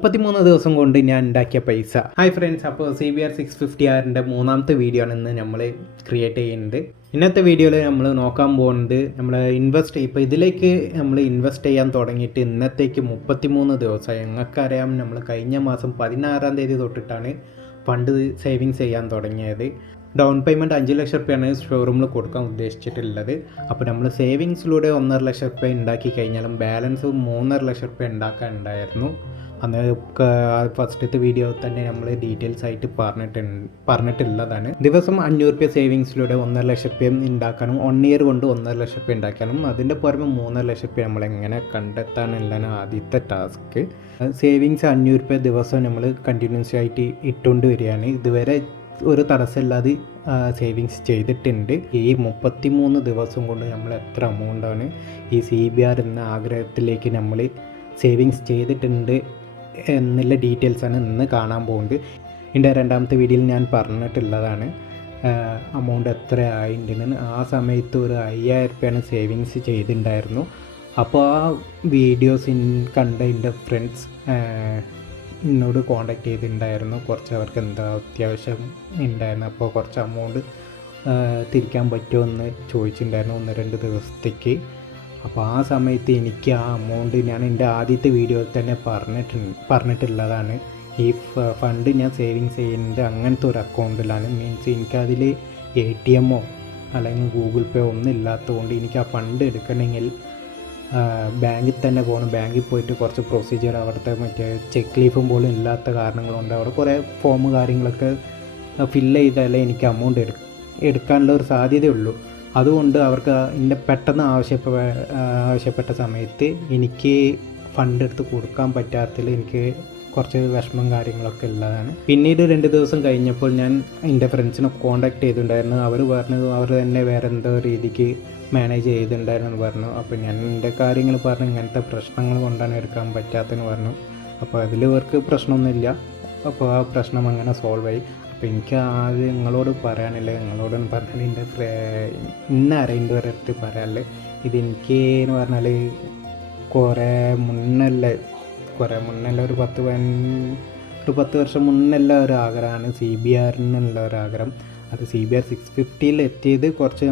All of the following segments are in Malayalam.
മുപ്പത്തിമൂന്ന് ദിവസം കൊണ്ട് ഞാൻ ഉണ്ടാക്കിയ പൈസ. ഹായ് ഫ്രണ്ട്സ് അപ്പോൾ C B R six fifty ആറിന്റെ മൂന്നാമത്തെ വീഡിയോ ആണ് ഇന്ന് നമ്മൾ ക്രിയേറ്റ് ചെയ്യുന്നത്. ഇന്നത്തെ വീഡിയോയിൽ നമ്മൾ നോക്കാൻ പോകുന്നത് നമ്മൾ ഇൻവെസ്റ്റ് ഇപ്പോൾ ഇതിലേക്ക് നമ്മൾ ഇൻവെസ്റ്റ് ചെയ്യാൻ തുടങ്ങിയിട്ട് ഇന്നത്തേക്ക് മുപ്പത്തിമൂന്ന് ദിവസം. ഞങ്ങൾക്കറിയാം നമ്മൾ കഴിഞ്ഞ മാസം പതിനാറാം തീയതി തൊട്ടിട്ടാണ് ഫണ്ട് സേവിങ്സ് ചെയ്യാൻ തുടങ്ങിയത്. ഡൗൺ പേയ്മെന്റ് അഞ്ച് ലക്ഷം റുപ്യാണ് ഷോറൂമിൽ കൊടുക്കാൻ ഉദ്ദേശിച്ചിട്ടുള്ളത്. അപ്പോൾ നമ്മൾ സേവിങ്സിലൂടെ ഒന്നര ലക്ഷം റുപ്യ ഉണ്ടാക്കി കഴിഞ്ഞാലും ബാലൻസ് മൂന്നര ലക്ഷം റുപ്യ ഉണ്ടാക്കാൻ ഉണ്ടായിരുന്നു. അന്ന് ഫസ്റ്റത്തെ വീഡിയോ തന്നെ നമ്മൾ ഡീറ്റെയിൽസ് ആയിട്ട് പറഞ്ഞിട്ടുണ്ട് പറഞ്ഞിട്ടുള്ളതാണ്. ദിവസം അഞ്ഞൂറ് രൂപ സേവിങ്സിലൂടെ ഒന്നര ലക്ഷം രൂപ ഉണ്ടാക്കാനും വൺ ഇയർ കൊണ്ട് ഒന്നര ലക്ഷം രൂപ ഉണ്ടാക്കാനും അതിന്റെ പുറമെ മൂന്നര ലക്ഷം രൂപ നമ്മൾ എങ്ങനെ കണ്ടെത്താനുള്ളതാണ് ആദ്യത്തെ ടാസ്ക് സേവിങ്സ് അഞ്ഞൂറ് രൂപ ദിവസം നമ്മൾ കണ്ടിന്യൂസ് ആയിട്ട് ഇട്ടുകൊണ്ട് വരികയാണ്. ഇതുവരെ ഒരു തടസ്സമില്ലാതെ സേവിങ്സ് ചെയ്തിട്ടുണ്ട്. ഈ മുപ്പത്തിമൂന്ന് ദിവസം കൊണ്ട് നമ്മൾ എത്ര എമൗണ്ടാണ് ഈ സി ബി ആർ എന്ന ആഗ്രഹത്തിലേക്ക് നമ്മൾ സേവിങ്സ് ചെയ്തിട്ടുണ്ട്. എന്നുള്ള ഡീറ്റെയിൽസാണ് ഇന്ന് കാണാൻ പോകുന്നത്. ഇതിന്റെ രണ്ടാമത്തെ വീഡിയോയിൽ ഞാൻ പറഞ്ഞിട്ടുള്ളതാണ് അമൗണ്ട് എത്ര ആയിട്ടുണ്ടെന്ന് ആ സമയത്ത് ഒരു അയ്യായിരം രൂപയാണ് സേവിങ്സ് ചെയ്തിട്ടുണ്ടായിരുന്നു. അപ്പോൾ ആ വീഡിയോസ് കണ്ട എന്റെ ഫ്രണ്ട്സ് എന്നോട് കോണ്ടാക്ട് ചെയ്തിട്ടുണ്ടായിരുന്നു. കുറച്ച് അവർക്ക് എന്താ അത്യാവശ്യം ഉണ്ടായിരുന്നു. അപ്പോൾ കുറച്ച് എമൗണ്ട് തിരിക്കാൻ പറ്റുമോ എന്ന് ചോദിച്ചിട്ടുണ്ടായിരുന്നു ഒന്ന് രണ്ട് ദിവസത്തേക്ക്. അപ്പോൾ ആ സമയത്ത് എനിക്ക് ആ എമൗണ്ട് ഞാൻ എന്റെ ആദ്യത്തെ വീഡിയോയിൽ തന്നെ പറഞ്ഞിട്ടുണ്ട് പറഞ്ഞിട്ടുള്ളതാണ്. ഈ ഫണ്ട് ഞാൻ സേവിങ്സ് ചെയ്യുന്നത് അങ്ങനത്തെ ഒരു അക്കൗണ്ടിലാണ് മീൻസ് എനിക്കതിൽ എ ടി എമ്മോ അല്ലെങ്കിൽ ഗൂഗിൾ പേ ഒന്നും ഇല്ലാത്തതുകൊണ്ട് എനിക്ക് ആ ഫണ്ട് എടുക്കണമെങ്കിൽ ബാങ്കിൽ തന്നെ പോകണം ബാങ്കിൽ പോയിട്ട് കുറച്ച് പ്രൊസീജിയർ അവിടുത്തെ മറ്റേ ചെക്ക് ലീഫും പോലും ഇല്ലാത്ത കാരണങ്ങളുണ്ട്. അവിടെ കുറേ ഫോം കാര്യങ്ങളൊക്കെ ഫില്ല് ചെയ്താലേ എനിക്ക് എമൗണ്ട് എടു എടുക്കാനുള്ള ഒരു സാധ്യതയുള്ളൂ. അതുകൊണ്ട് അവർക്ക് എന്റെ പെട്ടെന്ന് ആവശ്യപ്പെ ആവശ്യപ്പെട്ട സമയത്ത് എനിക്ക് ഫണ്ട് എടുത്ത് കൊടുക്കാൻ പറ്റാത്തതിൽ എനിക്ക് കുറച്ച് വിഷമം കാര്യങ്ങളൊക്കെ ഉള്ളതാണ്. പിന്നീട് രണ്ട് ദിവസം കഴിഞ്ഞപ്പോൾ ഞാൻ എന്റെ ഫ്രണ്ട്സിനെ കോണ്ടാക്ട് ചെയ്തിട്ടുണ്ടായിരുന്നു. അവർ പറഞ്ഞു അവർ തന്നെ വേറെ എന്തോ രീതിക്ക് മാനേജ് ചെയ്തിട്ടുണ്ടായിരുന്നു എന്ന് പറഞ്ഞു. അപ്പോൾ ഞാൻ എന്റെ കാര്യങ്ങൾ പറഞ്ഞു. ഇങ്ങനത്തെ പ്രശ്നങ്ങൾ കൊണ്ടാണ് എടുക്കാൻ പറ്റാത്തതെന്ന് പറഞ്ഞു. അപ്പോൾ അതിൽ ഇവർക്ക് പ്രശ്നമൊന്നുമില്ല. അപ്പോൾ ആ പ്രശ്നം അങ്ങനെ സോൾവ് ആയി. അപ്പോൾ എനിക്ക് ആദ്യം നിങ്ങളോട് പറയാനില്ല നിങ്ങളോട് പറഞ്ഞാൽ എന്റെ ഇന്ന അറിയേണ്ട ഒരിടത്ത് പറയാനില്ല. ഇതെനിക്ക് എന്ന് പറഞ്ഞാൽ കുറേ മുന്നല്ലേ കുറേ മുന്നല്ല ഒരു പത്ത് പതിന ഒരു പത്ത് വർഷം മുന്നല്ല ഒരു ആഗ്രഹമാണ്. സി ബി ആറിനുള്ള ഒരു ആഗ്രഹം. അത് സി ബി ആർ സിക്സ് ഫിഫ്റ്റിയിൽ എത്തിയത് കുറച്ച്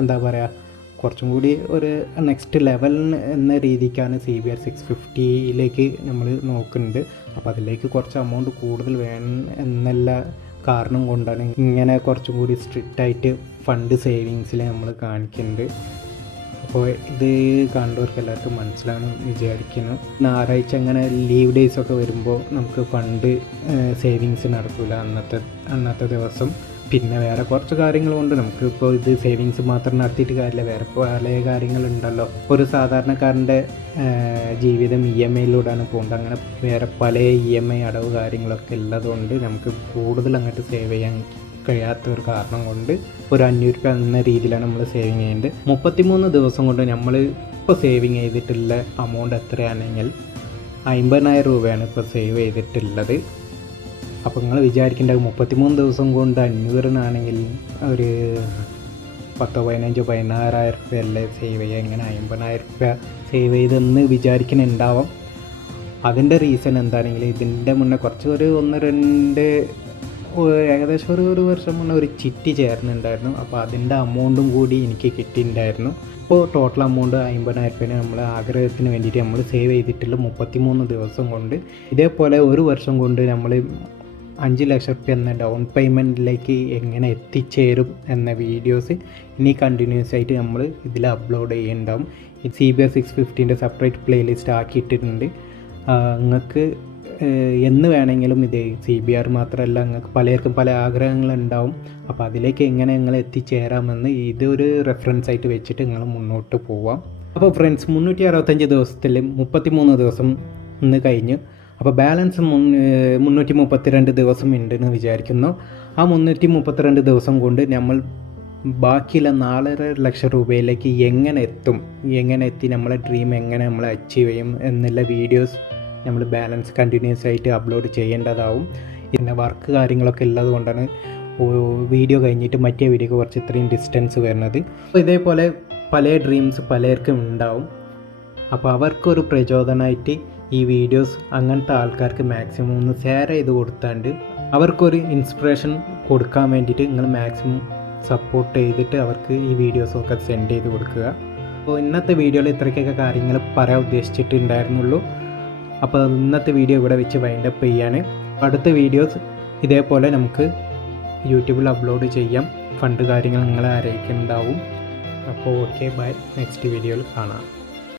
എന്താ പറയുക കുറച്ചും കൂടി ഒരു നെക്സ്റ്റ് ലെവൽ എന്ന രീതിക്കാണ് സി ബി ആർ സിക്സ് ഫിഫ്റ്റിയിലേക്ക് നമ്മൾ നോക്കുന്നുണ്ട്. അപ്പോൾ അതിലേക്ക് കുറച്ച് എമൗണ്ട് കൂടുതൽ വേണം എന്നുള്ള കാരണം കൊണ്ടാണ് ഇങ്ങനെ കുറച്ചും കൂടി സ്ട്രിക്റ്റ് ആയിട്ട് ഫണ്ട് സേവിങ്സിൽ നമ്മൾ കാണിക്കുന്നത് അപ്പോൾ ഇത് കണ്ടവർക്ക് എല്ലാവർക്കും മനസ്സിലാണ് വിചാരിക്കുന്നു. ഞായറാഴ്ച അങ്ങനെ ലീവ് ഡേയ്സ് ഒക്കെ വരുമ്പോൾ നമുക്ക് ഫണ്ട് സേവിങ്സ് നടക്കില്ല അന്നത്തെ അന്നത്തെ ദിവസം. പിന്നെ വേറെ കുറച്ച് കാര്യങ്ങളുണ്ട്. നമുക്ക് നമുക്കിപ്പോൾ ഇത് സേവിങ്സ് മാത്രം നടത്തിയിട്ട് കാര്യമില്ല. വേറെ പല കാര്യങ്ങളുണ്ടല്ലോ. ഒരു സാധാരണക്കാരന്റെ ജീവിതം ഇ എം ഐയിലൂടെയാണ് പോകുന്നത്. അങ്ങനെ വേറെ പല ഇ എം ഐ അടവ് കാര്യങ്ങളൊക്കെ ഉള്ളതുകൊണ്ട് നമുക്ക് കൂടുതൽ അങ്ങോട്ട് സേവ് ചെയ്യാൻ കഴിയാത്ത ഒരു കാരണം കൊണ്ട് ഒരു അഞ്ഞൂറ് രൂപ എന്ന രീതിയിലാണ് നമ്മൾ സേവിങ് ചെയ്യുന്നത് മുപ്പത്തിമൂന്ന് ദിവസം കൊണ്ട് നമ്മൾ ഇപ്പോൾ സേവിങ് ചെയ്തിട്ടുള്ള എമൗണ്ട് എത്രയാണെങ്കിൽ അമ്പതിനായിരം രൂപയാണ് ഇപ്പോൾ സേവ് ചെയ്തിട്ടുള്ളത്. അപ്പോൾ നിങ്ങൾ വിചാരിക്കേണ്ട മുപ്പത്തിമൂന്ന് ദിവസം കൊണ്ട് അഞ്ഞൂറിനാണെങ്കിൽ ഒരു പത്തോ പതിനഞ്ചോ പതിനാറായിരം റുപ്യ അല്ലേ സേവ് ചെയ്യുക ഇങ്ങനെ അമ്പതിനായിരം റുപ്യ സേവ് ചെയ്തെന്ന് വിചാരിക്കുന്നുണ്ടാവാം അതിന്റെ റീസൺ എന്താണെങ്കിൽ ഇതിന്റെ മുന്നേ കുറച്ച് ഒരു ഒന്ന് രണ്ട് ഏകദേശം ഒരു ഒരു വർഷം മുന്നേ ഒരു ചിട്ടി ചേർന്നുണ്ടായിരുന്നു അപ്പോൾ അതിന്റെ അമൗണ്ടും കൂടി എനിക്ക് കിട്ടിയിട്ടുണ്ടായിരുന്നു. ഇപ്പോൾ ടോട്ടൽ എമൗണ്ട് അമ്പതിനായിരം രൂപ നമ്മൾ ആഗ്രഹത്തിന് വേണ്ടിയിട്ട് നമ്മൾ സേവ് ചെയ്തിട്ടുള്ള മുപ്പത്തിമൂന്ന് ദിവസം കൊണ്ട്. ഇതേപോലെ ഒരു വർഷം കൊണ്ട് നമ്മൾ അഞ്ച് ലക്ഷം റുപ്യ എന്ന ഡൗൺ പേയ്മെന്റിലേക്ക് എങ്ങനെ എത്തിച്ചേരും എന്ന വീഡിയോസ് ഇനി കണ്ടിന്യൂസ് ആയിട്ട് നമ്മൾ ഇതിൽ അപ്ലോഡ് ചെയ്യുന്നുണ്ടാവും സി ബി എസ് സിക്സ് ഫിഫ്റ്റീന്റെ സെപ്പറേറ്റ് പ്ലേലിസ്റ്റ് ആക്കിയിട്ടിട്ടുണ്ട്. നിങ്ങൾക്ക് എന്ന് വേണമെങ്കിലും ഇത് സി ബി ആർ മാത്രമല്ല നിങ്ങൾക്ക് പലർക്കും പല ആഗ്രഹങ്ങളുണ്ടാവും അപ്പോൾ അതിലേക്ക് എങ്ങനെ നിങ്ങൾ എത്തിച്ചേരാമെന്ന് ഇതൊരു റെഫറൻസ് ആയിട്ട് വെച്ചിട്ട് നിങ്ങൾ മുന്നോട്ട് പോവാം. അപ്പോൾ ഫ്രണ്ട്സ് മുന്നൂറ്റി അറുപത്തഞ്ച് ദിവസത്തിൽ മുപ്പത്തി മൂന്ന് ദിവസം ഇന്ന് കഴിഞ്ഞ്. അപ്പോൾ ബാലൻസ് മുന്നൂറ്റി മുപ്പത്തിരണ്ട് ദിവസം ഉണ്ടെന്ന് വിചാരിക്കുന്നു. ആ മുന്നൂറ്റി മുപ്പത്തിരണ്ട് ദിവസം കൊണ്ട് നമ്മൾ ബാക്കിയുള്ള നാലര ലക്ഷം രൂപയിലേക്ക് എങ്ങനെ എത്തും? എങ്ങനെ എത്തി? നമ്മളെ ഡ്രീം എങ്ങനെ നമ്മൾ അച്ചീവ് ചെയ്യും? എന്നുള്ള വീഡിയോസ് നമ്മൾ ബാലൻസ് കണ്ടിന്യൂസ് ആയിട്ട് അപ്ലോഡ് ചെയ്യേണ്ടതാവും. പിന്നെ വർക്ക് കാര്യങ്ങളൊക്കെ ഉള്ളത് കൊണ്ടാണ് വീഡിയോ കഴിഞ്ഞിട്ട് മറ്റേ വീഡിയോക്ക് കുറച്ച് ഇത്രയും ഡിസ്റ്റൻസ് വരുന്നത്. അപ്പോൾ ഇതേപോലെ പല ഡ്രീംസ് പലർക്കും ഉണ്ടാവും. അപ്പോൾ അവർക്കൊരു പ്രചോദനമായിട്ട് ഈ വീഡിയോസ് അങ്ങനത്തെ ആൾക്കാർക്ക് മാക്സിമം ഒന്ന് ഷെയർ ചെയ്ത് കൊടുത്താണ്ട് അവർക്കൊരു ഇൻസ്പിറേഷൻ കൊടുക്കാൻ വേണ്ടിയിട്ട് നിങ്ങൾ മാക്സിമം സപ്പോർട്ട് ചെയ്തിട്ട് അവർക്ക് ഈ വീഡിയോസൊക്കെ സെൻഡ് ചെയ്ത് കൊടുക്കുക. അപ്പോൾ ഇന്നത്തെ വീഡിയോയിൽ ഇത്രയ്ക്കൊക്കെ കാര്യങ്ങൾ പറയാൻ ഉദ്ദേശിച്ചിട്ടുണ്ടായിരുന്നുള്ളൂ. അപ്പോൾ ഇന്നത്തെ വീഡിയോ ഇവിടെ വെച്ച് വൈൻഡപ്പ് ചെയ്യാണ്. അടുത്ത വീഡിയോസ് ഇതേപോലെ നമുക്ക് യൂട്യൂബിൽ അപ്ലോഡ് ചെയ്യാം. ഫണ്ട് കാര്യങ്ങൾ നിങ്ങളെ അറിയിക്കുന്നുണ്ടാവും. അപ്പോൾ ഓക്കെ ബൈ നെക്സ്റ്റ് വീഡിയോയിൽ കാണാം.